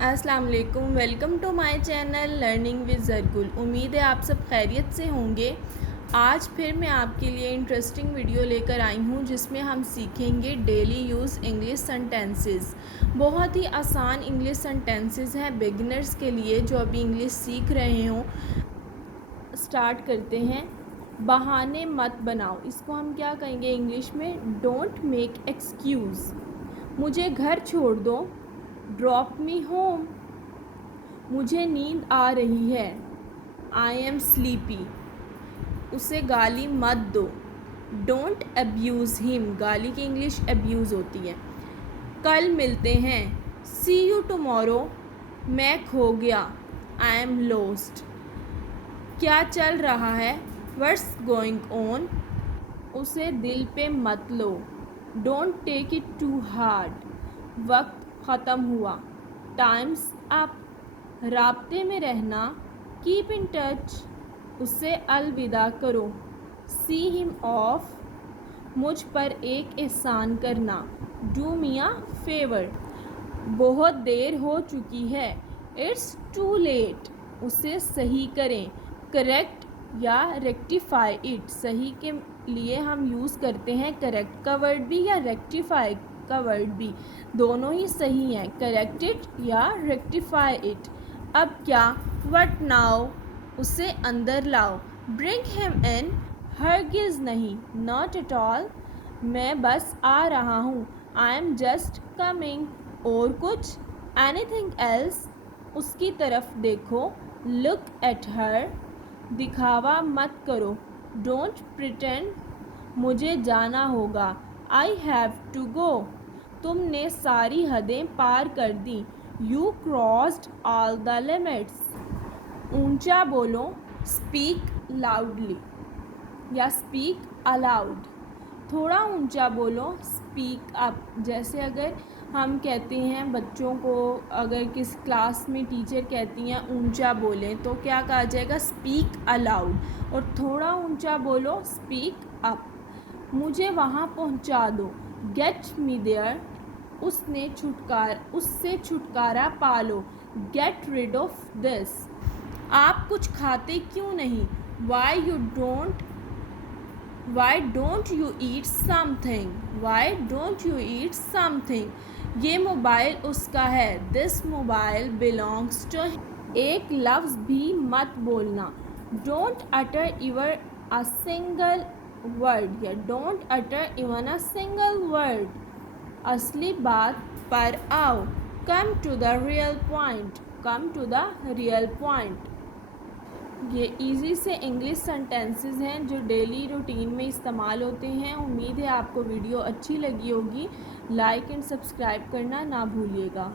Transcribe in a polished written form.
अस्सलाम वालेकुम, welcome to my channel learning with ज़रकुल। उम्मीद है आप सब खैरियत से होंगे। आज फिर मैं आपके लिए इंटरेस्टिंग वीडियो लेकर आई हूँ जिसमें हम सीखेंगे डेली यूज़ इंग्लिश सेंटेंसेस। बहुत ही आसान इंग्लिश सेंटेंसेस हैं बिगिनर्स के लिए जो अभी इंग्लिश सीख रहे हों। स्टार्ट करते हैं। बहाने मत बनाओ, इसको हम क्या कहेंगे इंग्लिश में? Don't make excuse. मुझे घर छोड़ दो, ड्रॉप मी होम। मुझे नींद आ रही है, आई एम स्लीपी। उसे गाली मत दो, डोंट अब्यूज़ हिम। गाली की इंग्लिश अब्यूज़ होती है। कल मिलते हैं, सी यू टुमारो। मैं खो गया, आई एम लॉस्ट। क्या चल रहा है, व्हाट्स गोइंग ऑन। उसे दिल पे मत लो, don't take it too hard. वक्त ख़त्म हुआ, टाइम्स अप। राब्ते में रहना, कीप इन टच। उससे अलविदा करो, सी हिम ऑफ। मुझ पर एक एहसान करना, डू मी अ फेवर। बहुत देर हो चुकी है, इट्स टू लेट। उसे सही करें, करेक्ट या रेक्टिफाई इट। सही के लिए हम यूज़ करते हैं करेक्ट का वर्ड भी या रेक्टिफाई का वर्ड भी, दोनों ही सही हैं। करेक्ट इट या रेक्टिफाई इट। अब क्या, व्हाट नाउ। उसे अंदर लाओ, ब्रिंग हिम इन। हरगिज़ नहीं, नॉट एट ऑल। मैं बस आ रहा हूँ, आई एम जस्ट कमिंग। और कुछ, एनीथिंग एल्स। उसकी तरफ देखो, लुक एट हर। दिखावा मत करो, डोंट प्रिटेंड। मुझे जाना होगा, आई हैव टू गो। तुमने सारी हदें पार कर दी, you crossed all the limits. ऊंचा बोलो, स्पीक लाउडली या स्पीक अलाउड। थोड़ा ऊंचा बोलो, स्पीक अप। जैसे अगर हम कहते हैं बच्चों को, अगर किस क्लास में टीचर कहती हैं ऊंचा बोलें तो क्या कहा जाएगा? Speak allowed. और थोड़ा ऊंचा बोलो, स्पीक अप। मुझे वहाँ पहुँचा दो, गेट मी देयर। उससे छुटकारा पालो, गेट रिड ऑफ दिस। आप कुछ खाते क्यों नहीं, why don't you eat something. Why don't you eat something. ये मोबाइल उसका है, दिस मोबाइल बिलोंग्स टू। एक लफ्ज़ भी मत बोलना, don't utter even a single word या don't utter even a single word. असली बात पर आओ, come to the real point. Come to the real point. ये इजी से इंग्लिश सेंटेंसेस हैं जो डेली रूटीन में इस्तेमाल होते हैं। उम्मीद है आपको वीडियो अच्छी लगी होगी। लाइक एंड सब्सक्राइब करना ना भूलिएगा।